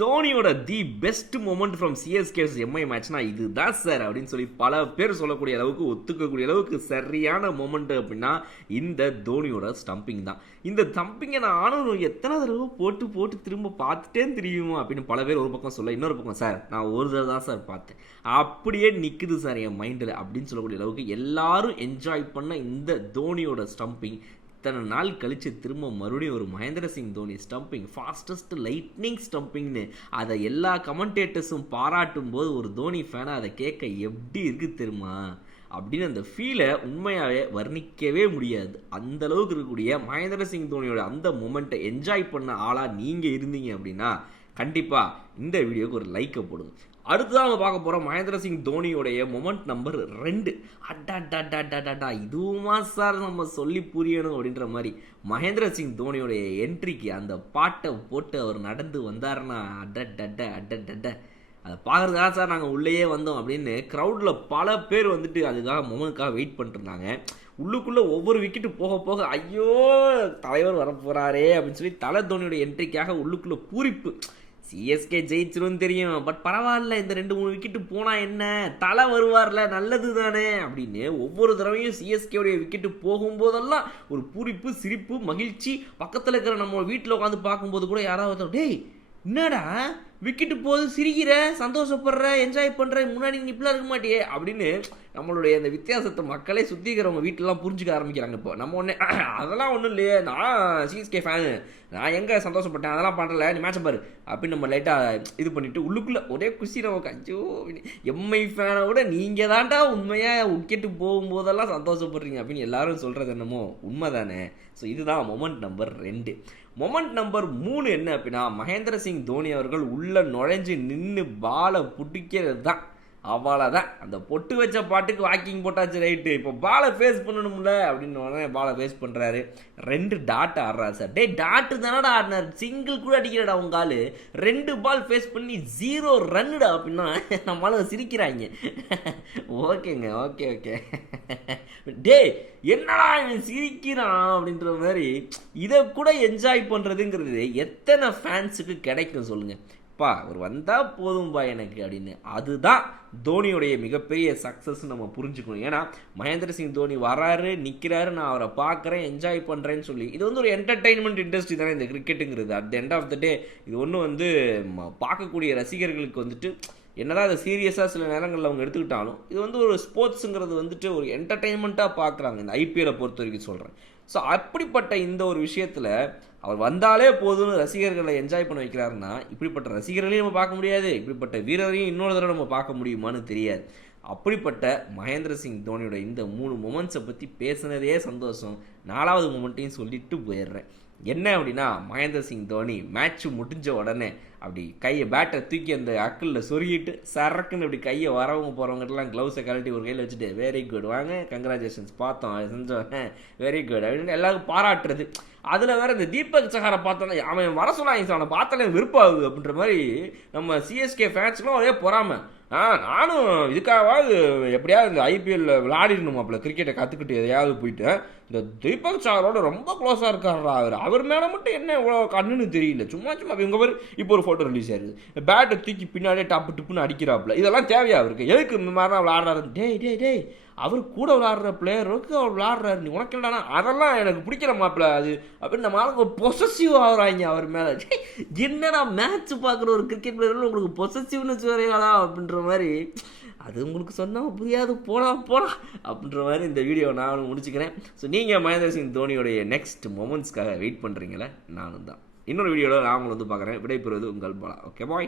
தோனியோட the best moment from CSK's MI மேட்ச்னா இதுதான் sir அப்படின்னு சொல்லி பல பேர் சொல்லக்கூடிய அளவுக்கு ஒத்துக்கக்கூடிய அளவுக்கு சரியான மொமெண்ட் அப்படின்னா இந்த தோனியோட ஸ்டம்பிங் தான். இந்த ஸ்டம்பிங்கை நானும் எத்தனை தடவை போட்டு போட்டு திரும்ப பார்த்துட்டே தெரியுமா அப்படின்னு பல பேர் ஒரு பக்கம் சொல்ல, இன்னொரு பக்கம் சார் நான் ஒரு தடவை தான் சார் பார்த்தேன், அப்படியே நிற்குது சார் என் மைண்டில் அப்படின்னு சொல்லக்கூடிய அளவுக்கு எல்லாரும் என்ஜாய் பண்ண இந்த தோனியோட ஸ்டம்பிங் இத்தனை நாள் கழிச்சு திரும்ப மறுபடியும் ஒரு Mahendra Singh Dhoni stumping, fastest lightning ஸ்டம்பிங்னு அதை எல்லா கமெண்டேட்டர்ஸும் பாராட்டும் போது ஒரு தோனி ஃபேனாக அதை கேட்க எப்படி இருக்குது தெரியுமா அப்படின்னு அந்த ஃபீலை உண்மையாகவே வர்ணிக்கவே முடியாது. அந்த அளவுக்கு இருக்கக்கூடிய மகேந்திர சிங் தோனியோட அந்த மொமெண்ட்டை என்ஜாய் பண்ண ஆளாக நீங்கள் இருந்தீங்க அப்படின்னா கண்டிப்பாக இந்த வீடியோக்கு ஒரு லைக்கை போடுங்க. அடுத்ததான் நம்ம பார்க்க போகிறோம் மகேந்திர சிங் தோனியோடைய மொமெண்ட் நம்பர் 2. அட்டாடாடாடாடாடா இதுவுமா சார் நம்ம சொல்லி புரியணும் அப்படின்ற மாதிரி மகேந்திர சிங் தோனியோடைய என்ட்ரிக்கு அந்த பாட்டை போட்டு அவர் நடந்து வந்தாருன்னா அட்டட்ட அதை பார்க்குறதுக்காக சார் நாங்கள் உள்ளேயே வந்தோம் அப்படின்னு க்ரௌடில் பல பேர் வந்துட்டு அதுக்காக மொமெண்ட்காக வெயிட் பண்ணிட்டுருந்தாங்க. உள்ளுக்குள்ளே ஒவ்வொரு விக்கெட்டு போக போக ஐயோ தலைவர் வரப்போகிறாரே அப்படின்னு சொல்லி தலை தோனியோட என்ட்ரிக்காக உள்ளுக்குள்ளே பூரிப்பு. சிஎஸ்கே ஜெயிச்சிரும் தெரியும், பட் பரவாயில்ல இந்த 2-3 விக்கெட்டு போனால் என்ன, தலை வருவார்ல நல்லது தானே அப்படின்னு ஒவ்வொரு தடவையும் சிஎஸ்கேவுடைய விக்கெட்டு போகும்போதெல்லாம் ஒரு பூரிப்பு, சிரிப்பு, மகிழ்ச்சி. பக்கத்தில் இருக்கிற நம்ம வீட்டில் உட்காந்து பார்க்கும்போது கூட யாராவது டேய் என்னடா விக்கெட்டு போது சிரிக்கிற, சந்தோஷப்படுற, என்ஜாய் பண்ணுற, முன்னாடி நிப்பிலாம் இருக்க மாட்டியே அப்படின்னு நம்மளுடைய அந்த வித்தியாசத்தை மக்களே சுற்றி இருக்கிறவங்க வீட்டிலலாம் புரிஞ்சுக்க ஆரம்பிக்கிறாங்க. இப்போ நம்ம ஒன்று அதெல்லாம் ஒன்றும் இல்லையே, நான் சிஎஸ்கே ஃபேனு, நான் எங்கே சந்தோஷப்பட்டேன் அதெல்லாம் பண்ணல, நீ மேட்சை பாரு அப்படின்னு நம்ம லைட்டாக இது பண்ணிவிட்டு உள்ளுக்குள்ளே ஒரே குஷி நமக்கு. ஐயோ எம்ஐ ஃபேனை விட நீங்கள் தான்டா உண்மையாக விக்கெட்டு போகும்போதெல்லாம் சந்தோஷப்படுறீங்க அப்படின்னு எல்லாரும் சொல்கிறது என்னமோ உண்மை தானே. ஸோ இதுதான் மொமெண்ட் நம்பர் 2. மொமெண்ட் நம்பர் 3 என்ன அப்படின்னா மகேந்திர சிங் தோனி அவர்கள் உள்ளே நுழைஞ்சு நின்று பாலை பிடிக்கிறது தான். அவ்வளோதான், அந்த பொட்டு வச்ச பாட்டுக்கு வாக்கிங் போட்டாச்சு ரைட்டு, இப்போ பாலை ஃபேஸ் பண்ணணும்ல அப்படின்னு உடனே பாலை ஃபேஸ் பண்ணுறாரு. 2 டாட் ஆடுறாரு சார். டே டாட்டு தானடா ஆடினார், சிங்கிள் கூட அடிக்கிறடா உங்க ஆள், 2 பால் ஃபேஸ் பண்ணி 0 ரன்னுடா அப்படின்னா நம்மளால சிரிக்கிறாங்க. ஓகேங்க ஓகே ஓகே டே என்னடா சிரிக்கிறான் அப்படின்ற மாதிரி இதை கூட என்ஜாய் பண்ணுறதுங்கிறது எத்தனை ஃபேன்ஸுக்கு கிடைக்கும் சொல்லுங்கள். பா அவர் வந்தால் போதும்பா எனக்கு அப்படின்னு. அதுதான் தோனியோடைய மிகப்பெரிய சக்ஸஸ் நம்ம புரிஞ்சுக்கணும். ஏன்னா மகேந்திர சிங் தோனி வராரு, நிற்கிறாரு, நான் அவரை பார்க்குறேன், என்ஜாய் பண்ணுறேன்னு சொல்லி இது வந்து ஒரு என்டர்டெயின்மெண்ட் இண்டஸ்ட்ரி தானே இந்த கிரிக்கெட்டுங்கிறது. At the end of the day இது ஒன்றும் வந்து பார்க்கக்கூடிய ரசிகர்களுக்கு வந்துட்டு என்னதான் அதை சீரியஸாக சில நேரங்களில் அவங்க எடுத்துக்கிட்டாலும் இது வந்து ஒரு ஸ்போர்ட்ஸுங்கிறது வந்துட்டு ஒரு என்டர்டெயின்மெண்ட்டாக பார்க்குறாங்க இந்த ஐபிஎல்லை பொறுத்த வரைக்கும் சொல்கிறேன். ஸோ அப்படிப்பட்ட இந்த ஒரு விஷயத்தில் அவர் வந்தாலே போதும்னு ரசிகர்களை என்ஜாய் பண்ண வைக்கிறாருன்னா இப்படிப்பட்ட ரசிகர்களையும் நம்ம பார்க்க முடியாது, இப்படிப்பட்ட வீரரையும் இன்னொரு தடவை நம்ம பார்க்க முடியுமான்னு தெரியாது. அப்படிப்பட்ட மகேந்திர சிங் தோனியோட இந்த 3 மொமெண்ட்ஸை பற்றி பேசுனதே சந்தோஷம். 4வது மொமெண்ட்டையும் சொல்லிட்டு போயிடுறேன். என்ன அப்படின்னா மகேந்திர சிங் தோனி மேட்ச் முடிஞ்ச உடனே அப்படி கையை பேட்டை தூக்கி அந்த அக்கிளில் சொருகிட்டு சரக்குன்னு அப்படி கையை வரவங்க போகிறவங்கட்டெல்லாம் க்ளவுஸை கழட்டி ஒரு கையில் வச்சுட்டு வெரி குட் வாங்க கங்க்ராச்சுலேஷன்ஸ் பார்த்தோம் செஞ்சோம் வெரி குட் அப்படின்னு எல்லாருக்கும் பாராட்டுறது. அதில் வேறு இந்த தீபக் சஹாரை பார்த்தோன்னா அவன் வர சொன்னாங்க சார், அவனை பார்த்தாலே விருப்பாகுது அப்படின்ற மாதிரி நம்ம சிஎஸ்கே ஃபேன்ஸ்லாம் ஒரே பொறாமல். நானும் இதுக்காகவாது எப்படியாவது இந்த ஐபிஎல்ல விளையாடிடணும் அப்பல கிரிக்கெட்டை கற்றுக்கிட்டு எதையாவது போயிட்டு இந்த தீபக் சஹாரோட ரொம்ப க்ளோஸாக இருக்காரா அவர் மேலே மட்டும் என்ன இவ்வளோ கண்ணுன்னு தெரியல. சும்மா இவங்க பேர் இப்போ ஒரு ஃபோட்டோ ரிலீஸ் ஆயிருது, பேட்டை தூக்கி பின்னாடியே டப்பு டிப்புன்னு அடிக்கிறாப்புல. இதெல்லாம் தேவையா அவருக்கு? எதுக்கு இந்த மாதிரிலாம் விளையாடுறாரு? டேய் அவர் கூட விளாடுற பிளேயருக்கு அவர் விளாடுறாரு, நீ உனக்கு இல்லைனா அதெல்லாம் எனக்கு பிடிக்கிற மாப்பிள்ள அது அப்படின்னு நம்ம ஆளுங்க பொசசிவ் ஆகுறாங்க அவர் மேலே. என்னடா மேட்ச் பார்க்குற ஒரு கிரிக்கெட் பிளேயர் உங்களுக்கு பொசசிவ்னு வரையாடா அப்படின்ற மாதிரி அது உங்களுக்கு சொன்னால் புரியாது, போலாம் அப்படின்ற மாதிரி இந்த வீடியோ நான் முடிச்சுக்கிறேன். ஸோ நீங்கள் மகேந்திர சிங் தோனியோடைய நெக்ஸ்ட் மொமெண்ட்ஸ்க்காக வெயிட் பண்ணுறீங்களே, நானும் தான். இன்னொரு வீடியோவில் நான் உங்களை வந்து பார்க்குறேன். விடைபெறுவது உங்கள் பாலா. Okay bye.